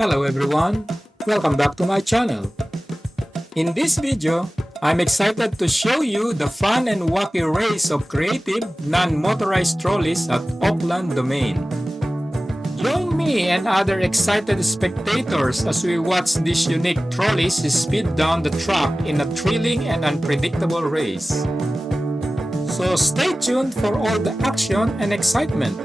Hello everyone, welcome back to my channel. In this video, I'm excited to show you the fun and wacky race of creative non-motorized trolleys at Auckland Domain. Join me and other excited spectators as we watch these unique trolleys speed down the track in a thrilling and unpredictable race. So stay tuned for all the action and excitement.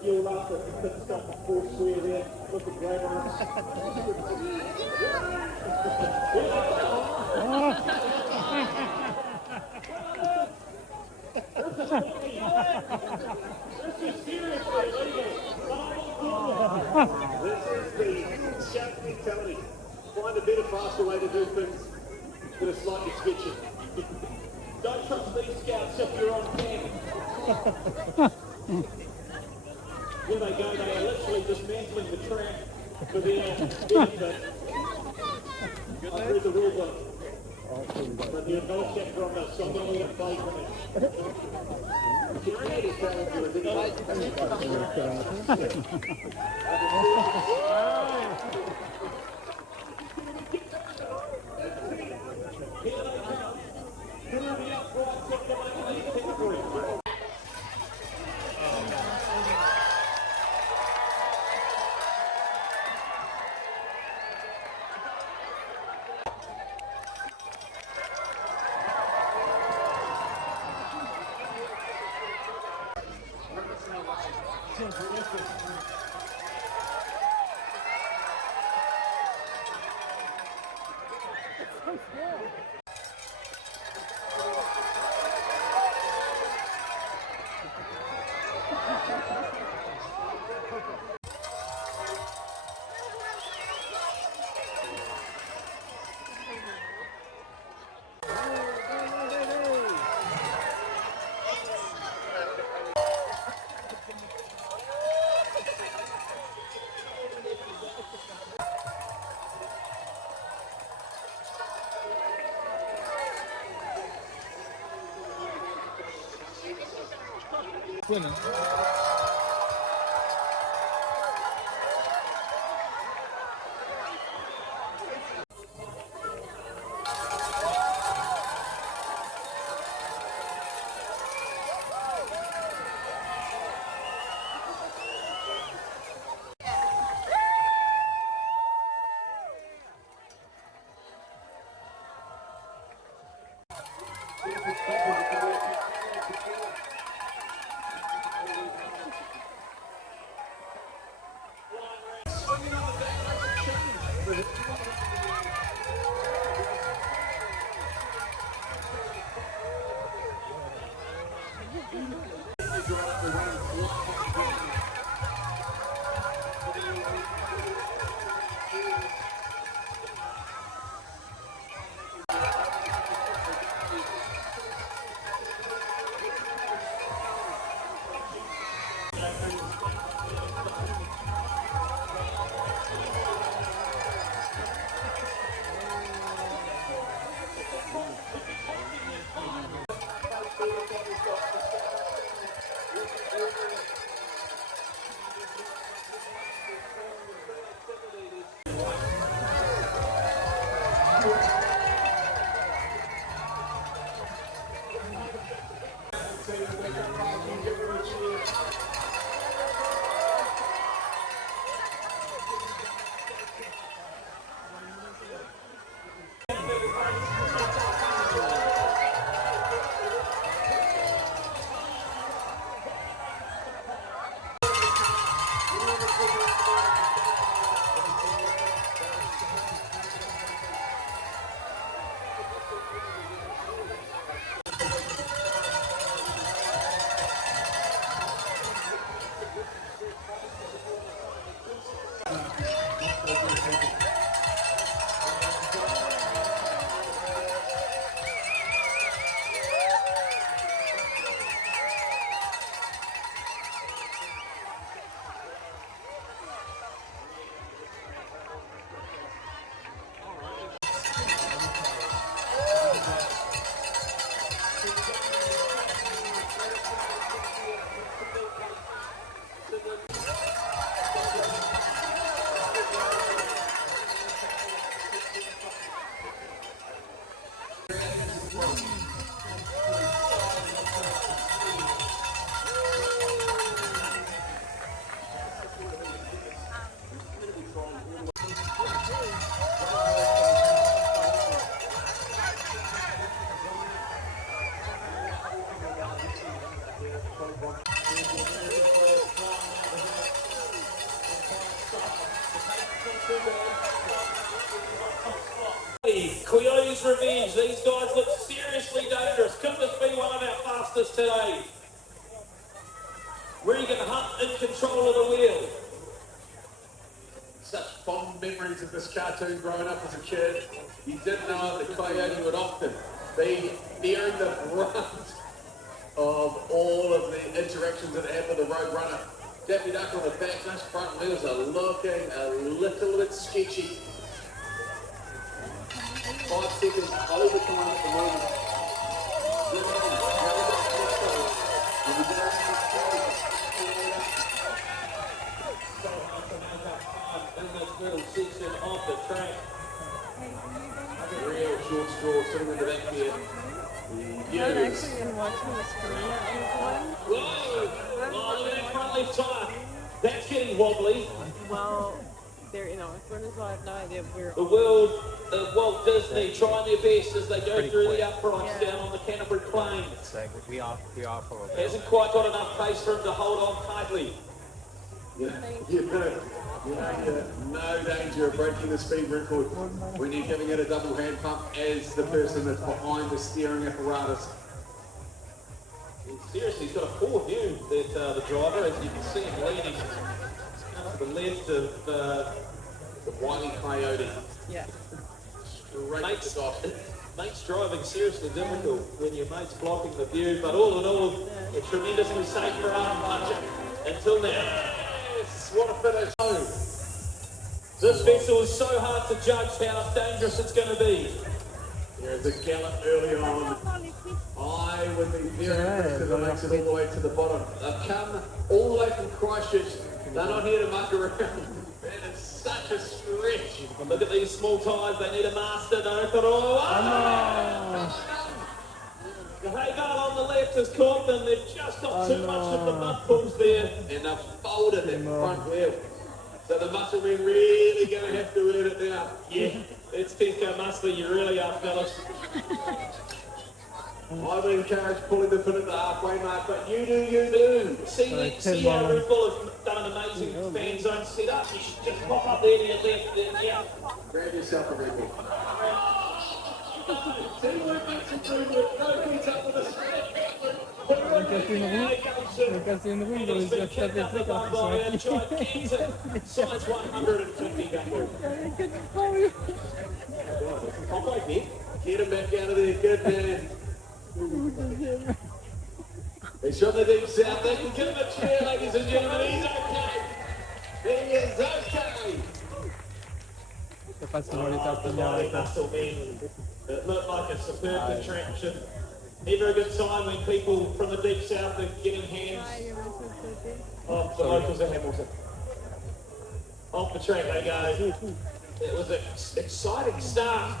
Fuel up, but you couldn't stop the fourth square there. Look at great on us. This is seriously illegal. This is the shack mentality. Find a better, faster way to do things that are slightly sketchy. Don't trust these scouts if you're on camp. Here they go, they are literally dismantling the track for their benefit. I've read the rule book. But they're no chapter on this, so I'm going to let play from it. Winner. Trolley's revenge. These guys look seriously dangerous. Could this be one of our fastest today? Regan Hunt in control of the wheel. Such fond memories of this cartoon growing up as a kid. You didn't know that Coyote would often be nearing the brunt of all of the interactions that had with the road runner. Daffy Duck on the back, those front wheels are looking a little bit sketchy. 5 seconds over time at the moment. Middle section of the track. Real short straw sitting in the back here. Not actually in watching the screen at any point. Whoa! Oh, look at that front left tyre. That's getting wobbly. Well, they're in Auckland, so I have no idea where. The world of Walt Disney trying their best as they go through the uprights down on the Canterbury Plain. We are for Hasn't quite got enough pace for him to hold on tightly. You're no danger of breaking the speed record when you're giving it a double hand pump as the person that's behind the steering apparatus. Seriously, he's got a poor view, that the driver, as you can see him leaning to the left of The whiny Coyote. Yeah. Straight to the top. makes driving seriously difficult when your mate's blocking the view, but all in all, it's tremendously safe for Arthur until now. Yes, what a finish. This vessel is so hard to judge how dangerous it's going to be. There's a gallop early on. I would be very impressed if it makes it all the way to the bottom. They've come all the way from Christchurch. They're not here to muck around. That is such a stretch. Look at these small tyres, they need a master, don't they? Oh, the Hayvale on the left has caught them. They've just got too much of the mud pools there. And they've folded that front wheel. So the muscle men really going to have to earn it now. Yeah, it's Tesco Muscle, you really are, fellas. I would encourage pulling the foot at the halfway mark, but you do. See how Red Bull has done an amazing fan zone set up. You should just pop up there to your left. Then, yeah. Grab yourself a Red Bull. Teamwork makes improvement. No keeps up with us. Kasi in the window is just that they take off the Size 150 Gunner. Get him back out of there, good man. He's from the deep south. They can give him a cheer, ladies and gentlemen. He's okay. He is okay. Muscle men. It looked like a superb contraption. Never a good time when people from the deep south are getting hands off the locals of Hamilton. Off the track they go. It was an exciting start.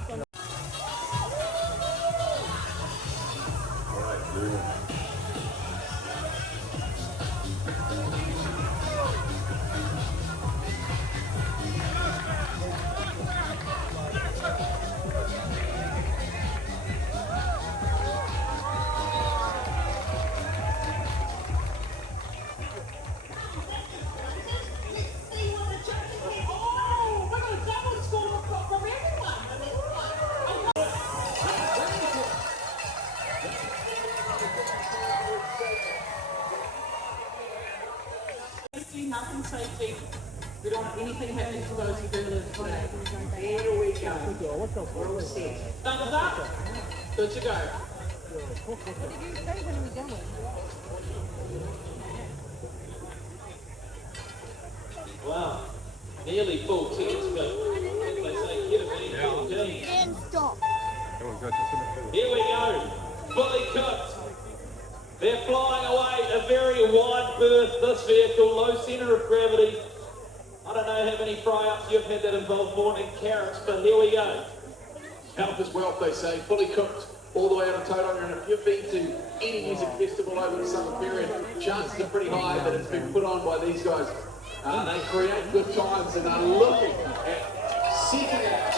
Health and safety. We don't want anything happening to those who do live today. There we go. We're all set. Thumbs up. Good to go. Wow. Nearly full tents, but they say get it in full team. And stop. Here we go. Fully cooked. They're flying away, a very wide berth, this vehicle, low centre of gravity. I don't know how many fry-ups you've had that involve morning carrots, but here we go. Health is wealth, they say. Fully cooked all the way out of Tauranga. And if you've been to any music festival over the summer period, chances are pretty high that it's been put on by these guys. They create good times and are looking at seeking out.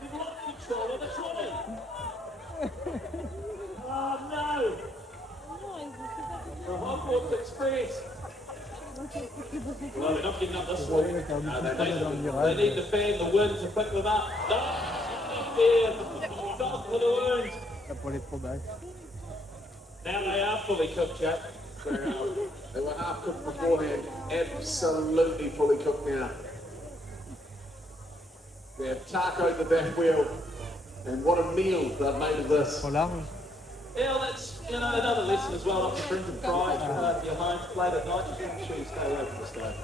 We've lost control of the trolley. Oh no! The Hogwarts Express. Well, they're not getting up this way. They need to fan the wind to pick them up. No, not there. Not for the wind. T'as pas les trop bas. Now they are fully cooked, Jack. They were half cooked beforehand, absolutely fully cooked now. They have tacoed the back wheel, and what a meal they've made of this. Trop large. Yeah, well, that's, you know, another lesson as well, not to drink and fry. If you're home late at night, you shouldn't choose stay away from the stove.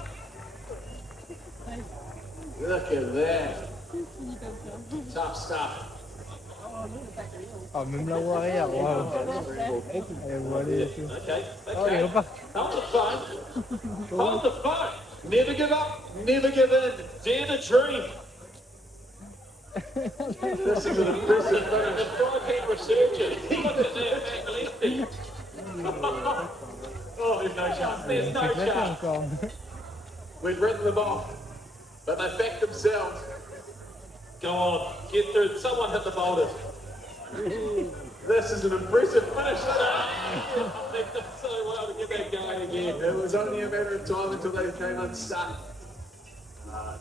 Look at that. Tough stuff. Ah, même la roue arrière. Waouh. Allez, voilà les yeux. Okay, Oh, il okay. repart. Hold the phone. Hold the phone. Never give up, never give in. Dare to dream. This is an impressive finish. The five-hand resurgence. Look at that back lefty. Oh, there's no chance. There's no C'est claqué chance. encore. We'd written them off, but they backed themselves. Go on, get through. Someone hit the boulders. This is an impressive finish. They've done so well to get that going again. It was only a matter of time until they came unstuck.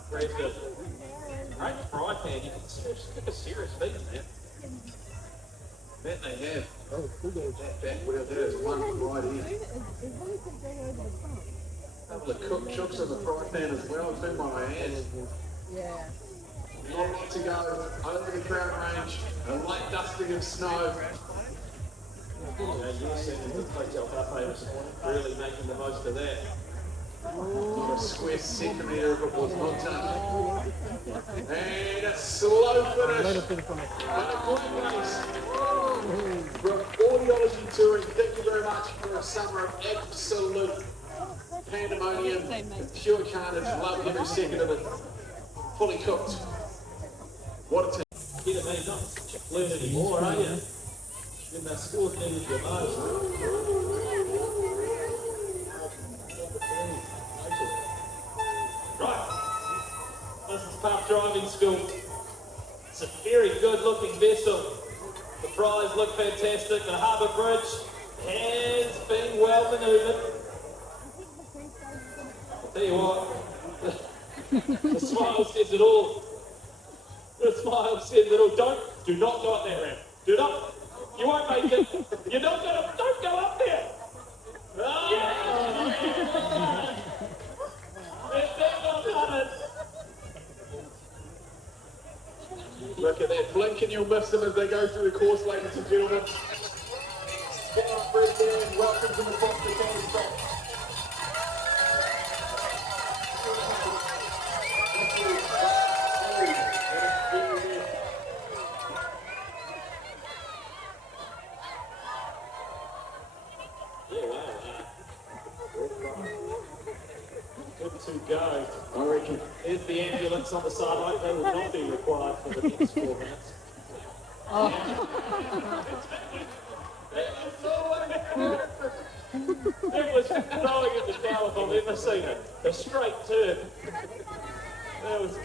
Great good. Great fry pan. You can stick a serious feed in there. That they have. That back wheel there is one right here. A couple of cooked chooks on the fry pan as well, too, by my hand. Yeah. Not a lot to go over the crown range. A light dusting of snow. You're sending the hotel cafe this morning, really making the most of that. Not a square centimetre if it was not done. And a slow finish. And a great race. From Audiology Touring, thank you very much for a summer of absolute pandemonium, pure carnage. Love every second of it. Fully cooked. What a team. Get it, mate, not learn anymore, are you? When that school's needed your most. Right. This is pub driving school. It's a very good looking vessel. The prize look fantastic. The harbour bridge has been well manoeuvred. I'll tell you what, the smile says it all. The smile says it all. Do not go up there, man. Do not. You won't make it. You're not gonna. Don't go up there. Oh, yeah. Look at that. Blink and you'll miss them as they go through the course, ladies and gentlemen. Spin up, Red Band. Welcome to the Foster County Stop. Good to go. I reckon. There's the ambulance on the sideline. They will not be required for the next 4 minutes. It was throwing at the tower if I've ever seen it. A straight turn. That was.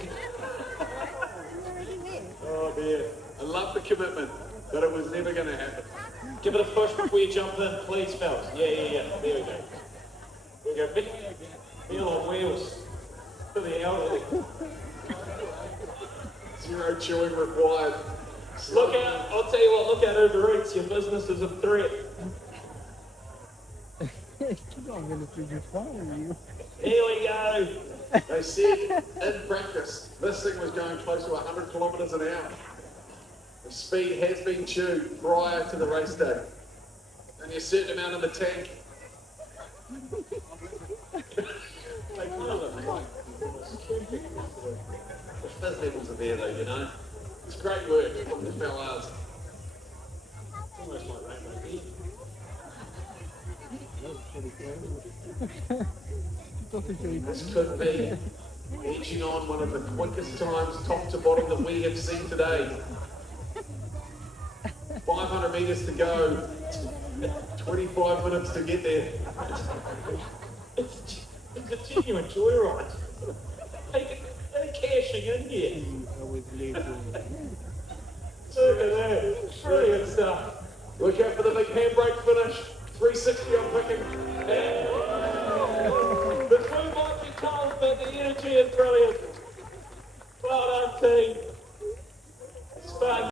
Oh dear. I love the commitment that it was never going to happen. Give it a push before you jump in, please, fellas. Yeah. There we go. There we go. Meal on wheels for the elderly. Zero chewing required. Look out, I'll tell you what, look out Uber Eats, your business is a threat. Tu dois enlever le plus du froid ou... Here we go. They said in practice, this thing was going close to 100 kilometres an hour. The speed has been tuned prior to the race day. Only a certain amount in the tank. The fizz levels are there though, you know. It's great work from the fellas. Almost like rainbow beer. This could be edging on one of the quickest times top to bottom that we have seen today. 500 metres to go, 25 minutes to get there. It's a genuine joyride. They're cashing in here. Look at that. Brilliant stuff. Look out for the big handbrake finish. 360 on picking. And the energy is brilliant. Well done, team. It's fun.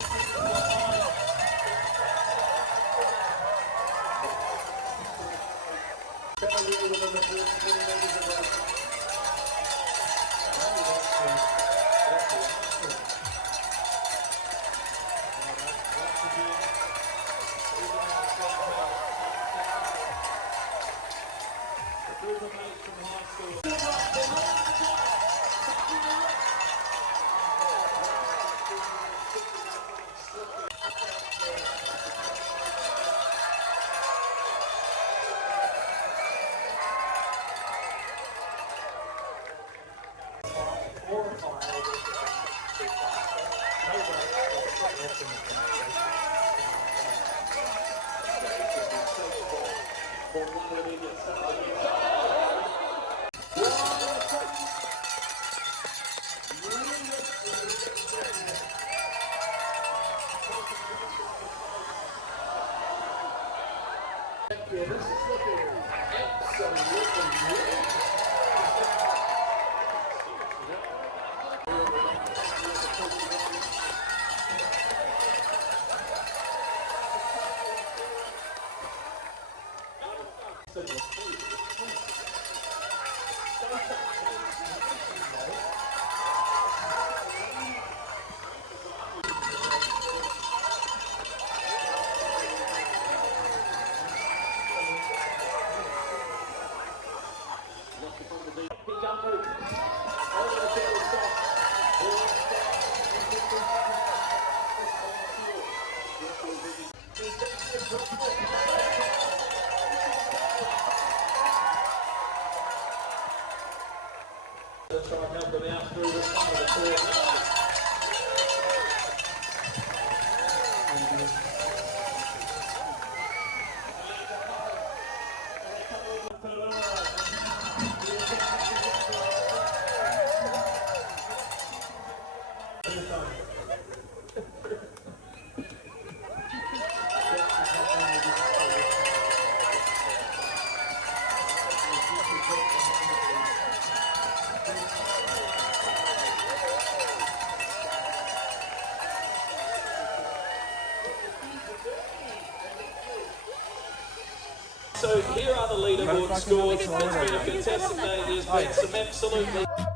Try and help them out through this part of the court. So here are the leaderboard scores. It's been a fantastic day. There's been some absolutely...